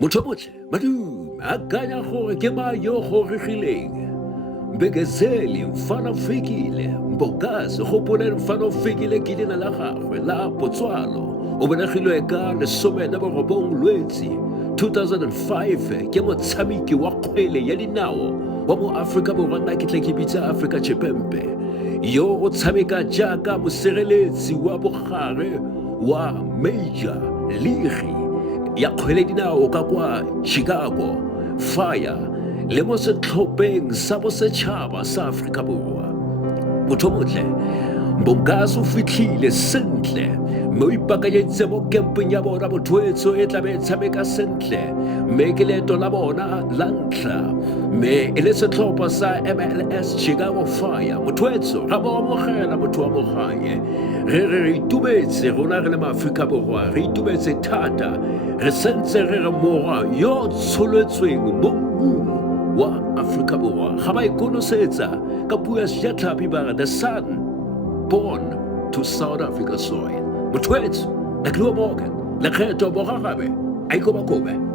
Motho motle, madume, akanya gore ke ma yo goregileng. Mbekezeli Mfanufikile Mbokazi, gopoleng Mfanufikile ke leina la gagwe la botswalo. O belegilwe ka 19 Lwetse 2005 ke motshameki wa kgwele ya dinao wa mo Aforika Borwa, nna ke tle ke bitsa Afrika Chepempe, yo o tshameka jaaka mosereletsi wa bogare wa Major League ya kgwele dinao ka kwa Chicago Fire le mo setlhopheng sa bosetšhaba sa Aforika Borwa. Motho motle, Mbokazi o fitlhile sentle mme o ipaakanyeditse mo kempeng ya bona bothwetso e tlabe e tshameka sentle, mme ke leeto la bona la ntlha, mme e le setlhopha sa MLS Chicago Fire. Mothwetso ga ba amogela motho wa mo gae, re itumetse rona re le maAforika Borwa, re itumetse thata, re sentse re re Morwa yo tsholetsweng mo mmung wa Aforika Borwa. Ga ba ikonosetsa ka puo ya Sejatlhapi ba re the son born to South Africa soil. Mothwetso, le kliwa moka, le kgetho bogagabe, a ikobakobe.